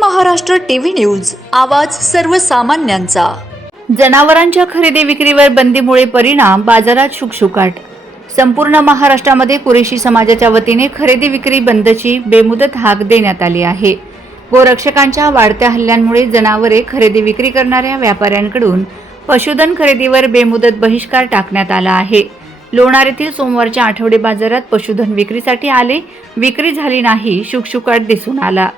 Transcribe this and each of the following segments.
Maharashtra TV news आवाज सर्वसामान्यांचा. जनावरांच्या खरेदी विक्रीवर बंदीमुळे परिणाम बाजारात शुकशुकाट. संपूर्ण महाराष्ट्रामध्ये कुरेशी समाजाच्या वतीने खरेदी विक्री बंदची बेमुदत हाक देण्यात आली आहे. गोरक्षकांच्या वाढत्या हल्ल्यांमुळे जनावरे खरेदी विक्री करणाऱ्या व्यापाऱ्यांकडून पशुधन खरेदीवर बेमुदत बहिष्कार टाकण्यात आला आहे. लोणार येथील सोमवारच्या आठवडे बाजारात पशुधन विक्रीसाठी आले विक्री झाली नाही शुकशुकाट दिसून आला.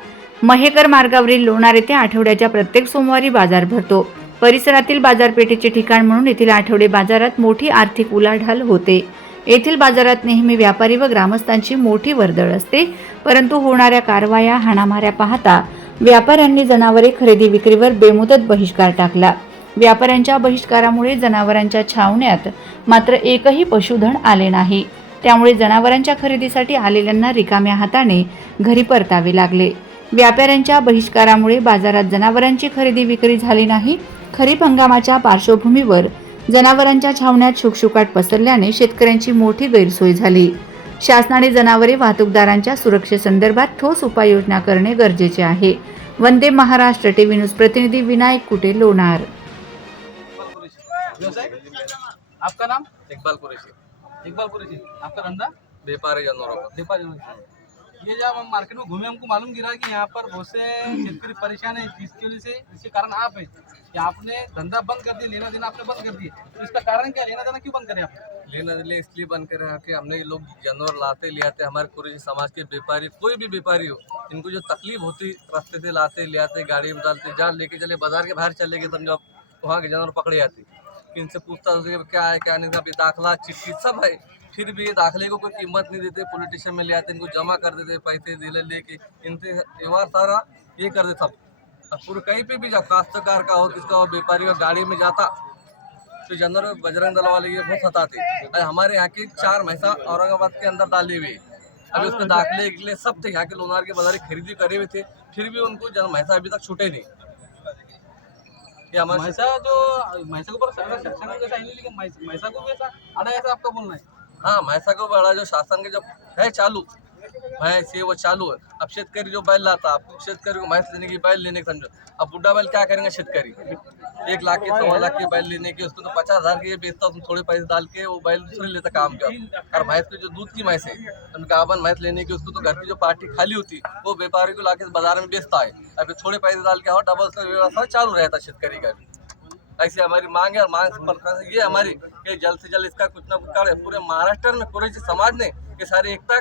महेकर मार्गावरील लोणार येथे आठवड्याच्या प्रत्येक सोमवारी बाजार भरतो. परिसरातील बाजारपेठेचे ठिकाण म्हणून येथील आठवडे बाजारात मोठी आर्थिक उलाढाल होते. येथील बाजारात नेहमी व्यापारी व ग्रामस्थांची मोठी वर्दळ असते परंतु होणाऱ्या कारवाया हाणामाऱ्या पाहता व्यापाऱ्यांनी जनावरे खरेदी विक्रीवर बेमुदत बहिष्कार टाकला. व्यापाऱ्यांच्या बहिष्कारामुळे जनावरांच्या छावण्यात मात्र एकही पशुधन आले नाही. त्यामुळे जनावरांच्या खरेदीसाठी आलेल्यांना रिकाम्या हाताने घरी परतावे लागले. व्यापाऱ्यांच्या बहिष्कारामुळे बाजारात जनावरांची खरेदी विक्री झाली नाही. खरीप हंगामाच्या पार्श्वभूमीवर जनावरांच्या छावण्यात शुकशुकाट पसरल्याने शेतकऱ्यांची मोठी गैरसोय झाली. शासनाने जनावरे वाहतूकदारांच्या सुरक्षेसंदर्भात ठोस उपाययोजना करणे गरजेचे आहे. वंदे महाराष्ट्र टीव्ही न्यूज प्रतिनिधी विनायक कुटे लोणार. आपका नाम? इकबाल कुरैशी। इकबाल कुरैशी। आपका धंधा? व्यापारी जानवरों का व्यापार ये जब हम मार्केट में घूमे, हमको मालूम गिरा कि यहाँ पर बहुत से शेतकरी परेशान है जिसकी वजह से इसके कारण आप है कि आपने धंधा बंद कर दिया, लेना देना आपने बंद कर दिया। तो इसका कारण क्या लेना देना क्यों बंद करे आप? लेना देना इसलिए बंद करे हैं कि हमने लोग जानवर लाते, ले आते, हमारे कुरैशी समाज के व्यापारी, कोई भी व्यापारी हो, इनको जो तकलीफ़ होती, रास्ते से लाते, ले आते, गाड़ी में डालते जहाँ लेके चले, बाज़ार के बाहर चले गए समझो आप वहाँ के जानवर पकड़े जाते इनसे पूछता होती है क्या है, क्या नहीं, अभी दाखला, चिट्ठी सब है। फिर भी ये दाखले को कोई कीमत नहीं देते पुलिस स्टेशन में ले आते इनको जमा कर देते, पैसे दिले लेके, इनसे व्यवहार सारा ये कर देते सब। पूरे कहीं पे भी जाओ काश्तकार का हो, किसका हो, व्यापारी का गाड़ी में जाता तो जनरल बजरंग दल वाले ये बहुत अरे हमारे यहाँ के चार भैंसा औरंगाबाद के अंदर डाले हुए। अभी के लिए सब थे, यहाँ के लोनार के बाज़ार खरीदी करे हुए थे, फिर भी उनको जन भैंसा अभी तक छूटे नहीं। या महिसा जो मैसा को ऊपर सरकार शासन ने जैसा लेकिन मैस- मैसा को भी ऐसा आधा ऐसा आपका बोलना है हाँ महिसा को बड़ा जो शासन के जो है चालू. भैंस ये वो चालू है। अब शेतकरी जो बैल लाता, अब शेतकरी को भैंस लेने की बैल लेने की समझो। अब बुढ़ा बैल क्या करेंगे शेतकरी? एक लाख के, सवा लाख के बैल लेने की, उसको तो पचास हज़ार के ये बेचता, उसमें थोड़े पैसे डाल के वो बैल दूसरे लेता काम का और भैंस की जो दूध की भैंस है उन गावन भैंस लेने की, उसको तो घर की जो पार्टी खाली होती, वो व्यापारी को लाके बाज़ार में बेचता है। अभी थोड़े पैसे डाल के और डबल व्यवस्था चालू रहता शेतकरी का भी। ऐसी हमारी मांग है, और मांग ये हमारी, कि जल्द से जल्द इसका कुछ ना कुछ कार्य पूरे महाराष्ट्र में, पूरे समाज ने ये सारी एकता